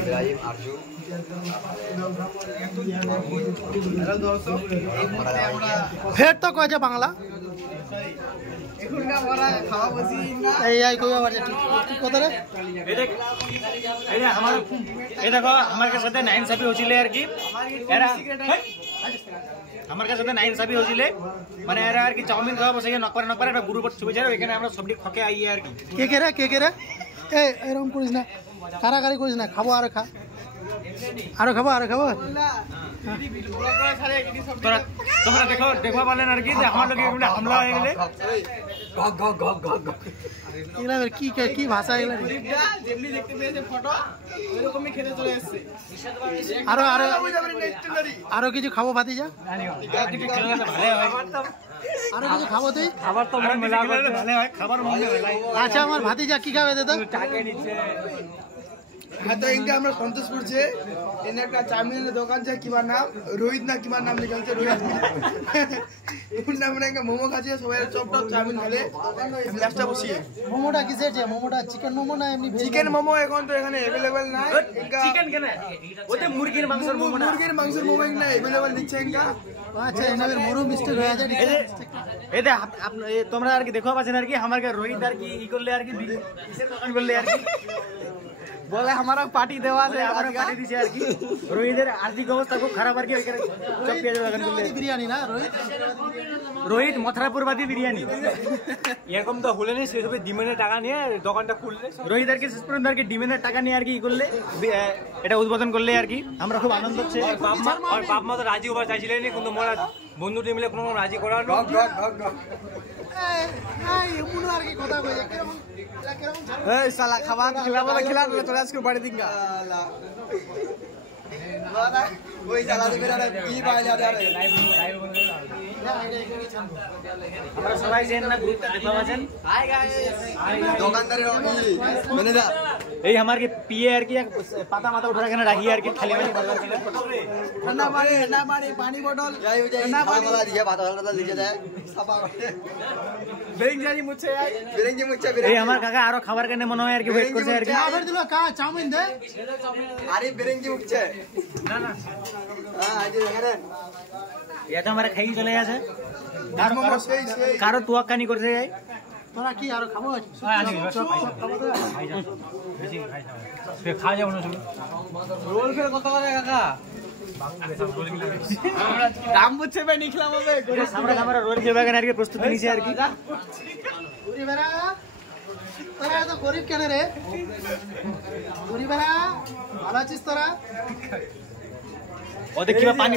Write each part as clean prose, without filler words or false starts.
ইব্রাহিম আরজু ফের তো কয়েছে বাংলা দেখো আমার সাথে নাইনসাফি হচ্ছিল আর কি আমার কাছে নাইনসাফি হচ্ছিল মানে এরা আর কি চাউমিন খাওয়া বসে নকরে একটা গ্রুপ ছবি যায় এখানে আমরা সবটি খকে আই আর কি কে রে এরকম করিস না কারাকারি করিস না খাবো আরো খা আরো খাবো তোমরা দেখো পারলেন আর কি আমার লোক হামলা হয়ে গেলে কি ভাষা এগুলো আরো কিছু খাবো ভাতিজা আরো কিছু খাবো তুই খাবার তো ভালো হয় খাবার আচ্ছা আমার ভাতিজা কি খাবে দাদা হ্যাঁ তো ইনকা আমরা সন্তোষপুর যে এনে একটা চাউমিনের দোকান আছে কিবার নাম রোহিত না কিবার নাম লিখা আছে রোহিত আমরা একটা মোমো খাচ্ছি সবাই চপ চাউমিন খেলে লাস্টটা বসিয়ে মোমোটা কিসের যে মোমোটা চিকেন মোমো না এমনি চিকেন মোমো এখন তো এখানে अवेलेबल নাই চিকেন কেন ওতে মুরগির মাংসের মোমো না अवेलेबल দিচ্ছে ইনকা আচ্ছা এনাদের মোরো মিস্টেক হয়ে যায় এই দে তোমরা আর কি দেখো পাচ্ছেন আর কি আমার রোহিত আর কি ই করলে আর কি কিসের দোকান করলে আর কি बोले हमारा पार्टी देवा से हमारा पार्टी दिसे यार की रोहित आर्थिक अवस्था खूब खराब আর কি ওইখানে চপ পেঁয়াজ বাগান বিরিয়ানি না রোহিত মথুরাপুরবাদী বিরিয়ানি এরকম তো হলে নেই সেসবে ডিমেনের টাকা নিয়ে দোকানটা খুললে রোহিত আর কি শেষ পর্যন্ত আর কি ডিমেনের টাকা নিয়ে আর কি করলে এটা উদ্বোধন করলে আর কি আমরা খুব আনন্দ হচ্ছে বাপ মা তো রাজি হওয়া চাইছিলেন কিন্তু মোরা বন্ধু টিম মিলে কোনো রাজি করার साला खावा खिला তোরা আজকে বাড়ি দিঙ্গা ওই জ্বালা দেবে না কি পায় যা রে আমরা সবাই যেন না গ্রুপটা দেখো আছেন হাই গাইস দোকানদারের ম্যানেজার এই আমার के पिए यार की पाता माता उठा के राखी यार की खाली वाली ठंडा पानी बोतल ठंडा पानी वाला दिया भात वाला लीजिए दे सफा बेरिंग मुझसे এই আমার কাকা আরো খাবার কেনে মনে হয় আর কি ওয়েট করছে আর কি খাবার দিলো কা চাউমিন দে আরে বেরিং উঠছে না হ্যাঁ আজ দেখেন এটা আমরা খাই চলে গেছে সেই কারো তুয়াক্কানি করছে যাই তোরা কি আরো খাবো খাওয়া যাবো না রোল ফের কত করে কাকা দাম বুঝছে ভাই নিখলাম হবে আমরা রোল যে বাগান আর কি প্রস্তুতি নিছে আর কি তোরা তো গরিব কেন রে গরিবেরা ভালো আছিস তোরা ওদের কি পানি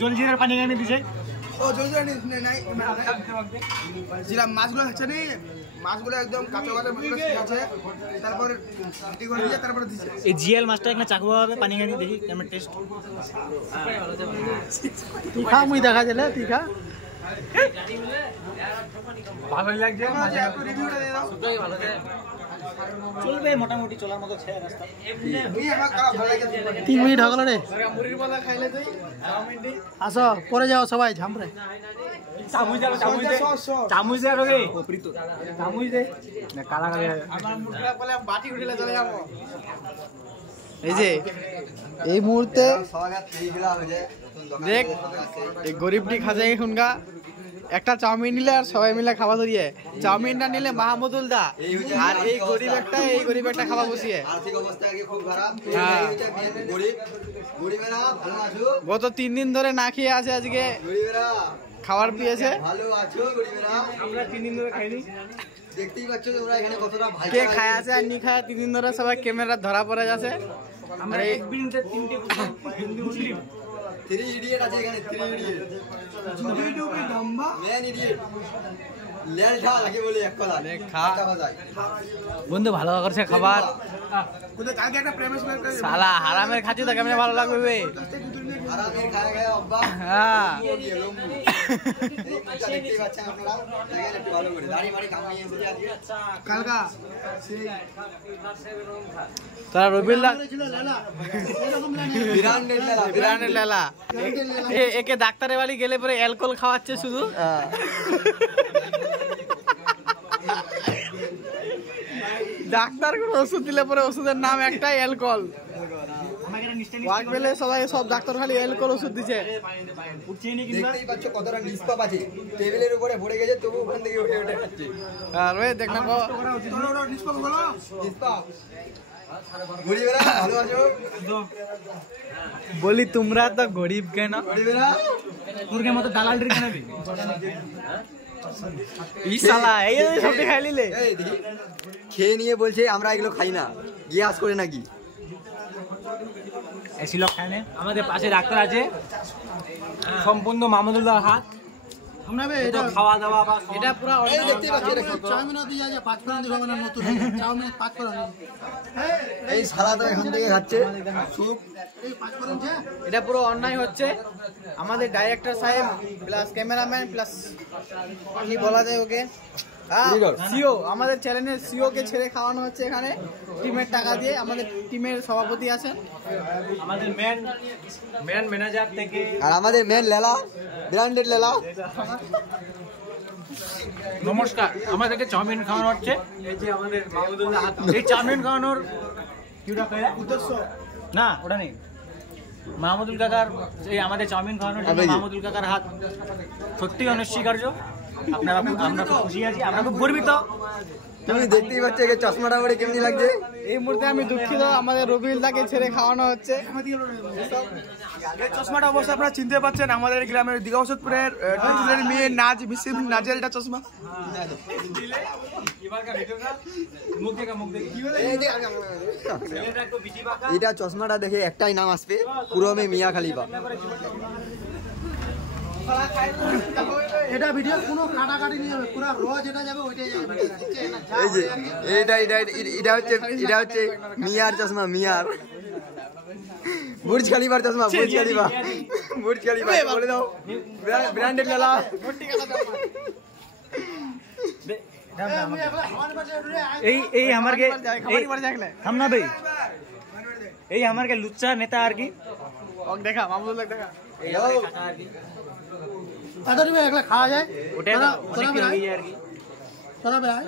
জলজিরার পানি এনে দিছে ও জলজিরা নাই জিরা মাছগুলো আছে নি মাছগুলো একদম কাঁচা মাছগুলো আছে তারপর রেডি করে দিয়ে তারপর দিছে এই জিএল মাছটা এখানে চাকবা হবে পানি এনে দেখি কেমন টেস্ট তুই খা মুই দেখা দিলে তুই খা ভালো লাগছে রিভিউটা দিয়ে দাও চলবে মোটামুটি চলার মতো আছে রাস্তা এই আমার খারাপ ভালো লাগে 3 মিনিট হলো রে মুরগির বলা খাইলে তুই চাউমিন দি আসো পরে যাও সবাই ঝামরে চামুচ দে আরো অপৃত চামুচ দে না কালা কালা আমার মুরগিরা বলে বাটি উঠিলে চলে যাব এই যে এই মুহূর্তে দেখ এই গরিবটি খাজে এখনকা একটা চাউমিন নিলে আর সবাই মিলে খাওয়া ধরিয়ে চাউমিনটা নিলে মাহমুদুল দা আর এই গরিব একটা খাওয়া বসিয়ে আর্থিক অবস্থা কি খুব খারাপ হ্যাঁ গরিবেরা ভালো আছো গত 3 দিন ধরে না খেয়ে আছে আজকে গরিবেরা খাবার পেয়েছে ভালো আছো গরিবেরা আমরা 3 দিন ধরে খাইনি দেখতেই পাচ্ছ তোমরা এখানে কতটা ভালো কে খায় আছে আর নি খায় 3 দিন ধরে সবাই ক্যামেরা ধরা পড়ে যাচ্ছে আমরা এক বিল্ডিংতে তিনটে হিন্দু মুসলিম 3 ইডিয়েট আছে এখানে 3 ইডিয়েট জুবি ডুবি দম্বা ম্যান ইডিয়েট লেল ঢা লাগে বলে এক কথা খা বাজায় বন্ধু ভালো করছে খাবার কোথায় কালকে একটা প্রেমেশ করে শালা হারামের খাচ্ছি তো কেমনে ভালো লাগবে বে আরামের খায় খায় অব্বা হ্যাঁ দেখতে পাচ্ছেন আপনারা দেখেন একটু ভালো করে দাড়ি মাড়ি কামাই এসেছে আজকে কালকা তারা রবিল্লা বিরানের লেলা একে ডাক্তারের বাড়ি গেলে পরে অ্যালকোহল খাওয়াচ্ছে শুধু ডাক্তার কোনো ওষুধ দিলে পরে ওষুধের নাম একটাই অ্যালকোহল। ওয়ার্ক বেলে সবাই সব ডাক্তার খালি অ্যালকোহল ওষুধ দিচ্ছে। দেখতেই পাচ্ছ কতটা নিষ্পাপ আছে, টেবিলের উপরে পড়ে গেছে তবু ওখান থেকে উঠে উঠে খাচ্ছে। আর ওই দেখ না নিষ্পাপ গরিবেরা ভালো আছো? বলি তোমরা তো গরিব কেন? গরিবেরা তোরকে মতো দালালদের কেন ই শালা এই সব খাই নিলে এই দেখি খেয়ে নিয়ে বলছে আমরা এগুলো খাই না, গ্যাস করে নাকি? এসি লোক খায় না। আমাদের পাশে ডাক্তার আছে সম্পূর্ণ মামুদুল্লাহর হাত। আমরা বে এটা এটা খাওয়া দাওয়া বা এটা পুরো এই দেখতেই পাচ্ছ এটা কি? চাউমিনও দিয়ে যায়, পাঁচ ফোড়ন দিবে না নতুন চাউমিন পাঁচ ফোড়ন এই সালা তো এখান থেকে খাচ্ছে স্যুপ। এই পাঁচ ফোড়ন যে এটা পুরো অন্যায় হচ্ছে। আমাদের ডাইরেক্টর সাহেব প্লাস ক্যামেরাম্যান প্লাস কি বলা যায় ওকে সিও, আমাদের চ্যানেলের সিও কে ছেড়ে খাওয়ানো হচ্ছে এখানে টিমের টাকা দিয়ে। আমাদের টিমের সভাপতি আছেন, আমাদের মেন ম্যানেজার থেকে আর আমাদের মেন লেলা, ব্র্যান্ডেড লেলা। নমস্কার। আমাদেরকে চাউমিন খাওয়ানো হচ্ছে। এই যে আমাদের মাহমুদুল্লাহ হাত। এই চাউমিন খাওয়ানোর কিটা কইরা উদ্দেশ্য না ওটা নেই। মাহমুদুল কাকার এই আমাদের চাউমিন খাওয়ানোর জন্য মাহমুদুল কাকার হাত সত্যি অনস্বীকার্য। আপনারা আমরা খুব খুশি আছি, আমরা খুব গর্বিত। তুমি দেখতেই পাচ্ছ একে চশমাটা পরে কেমনি লাগছে। এই মুহূর্তে আমি দুঃখিত, আমাদের রবিউল দাকে ছেড়ে খাওয়ানো হচ্ছে। এই চশমাটা অবশ্য আপনারা চিনতে পাচ্ছেন, আমাদের গ্রামের দিঘাওষুধপুরের টুনটুনের মেয়ে নাজ বিসিম নাজের এটা চশমা। এটা চশমাটা দেখে একটাই নাম আসবে, পুরমে মিয়া খালিফা। এটা ভিডিও কোনো কাটাকাটি নিয়ে যাবে, পুরো র যেটা যাবে ওইটাই যাবে। এই যে এটা হচ্ছে মিয়ার চশমা, মিয়ার বুর্জ খালিফার চশমা, বুর্জ খালিফা বলে দাও, ব্র্যান্ডেড লেলা। এই আমারকে থামনা ভাই, এই আমারকে লুচ্চা নেতা আর কি দেখা মামুদুল্লাহ দেখা তাড়াতাড়ি ভাই একলা খাওয়া যায়। ওটা অনেক কি হয়ে যায় আর কি। তোরা ভাই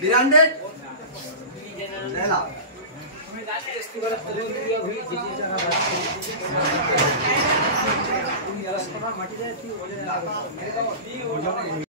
ব্র্যান্ডেড লেলা।